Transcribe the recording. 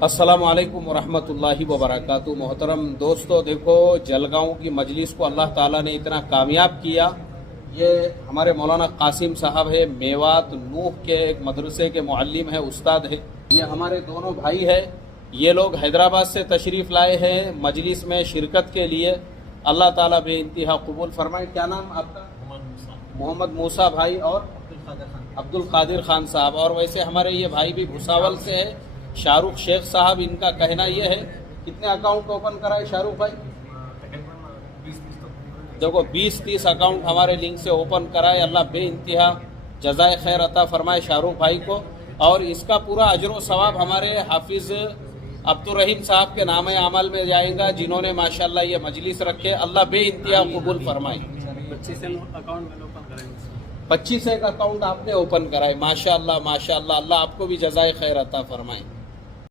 अस्सलामु अलैकुम वरहमतुल्लाहि वबरकातुहू। मोहतरम दोस्तों, देखो जलगांव की मजलिस को अल्लाह ताला ने इतना कामयाब किया। ये हमारे मौलाना कासिम साहब है, मेवात नूह के एक मदरसे के मुअल्लिम है, उस्ताद है। ये हमारे दोनों भाई है। ये लोग हैदराबाद से तशरीफ़ लाए हैं मजलिस में शिरकत के लिए। अल्लाह ताला बेइंतहा कबूल फरमाए। क्या नाम आपका? मोहम्मद मूसा भाई और अब्दुल कादिर खान साहब। और वैसे हमारे ये भाई भी भुसावल से है, शाहरुख शेख साहब। इनका कहना यह है, कितने अकाउंट ओपन कराए शाहरुख भाई? देखो 20-30 अकाउंट हमारे लिंक से ओपन कराए। अल्लाह बेइंतहा जज़ाए खैर अता फरमाए शाहरुख भाई को। और इसका पूरा अजर व सवाब हमारे हाफिज अब्दुल रहीम साहब के नाम अमल में जाएगा, जिन्होंने माशाल्लाह ये मजलिस रखे। अल्लाह बेइंतहा कबूल फरमाए। 25 एक अकाउंट आपने ओपन कराए, माशाल्लाह माशाल्लाह। अल्लाह आपको भी जज़ाए खैर अता फरमाए।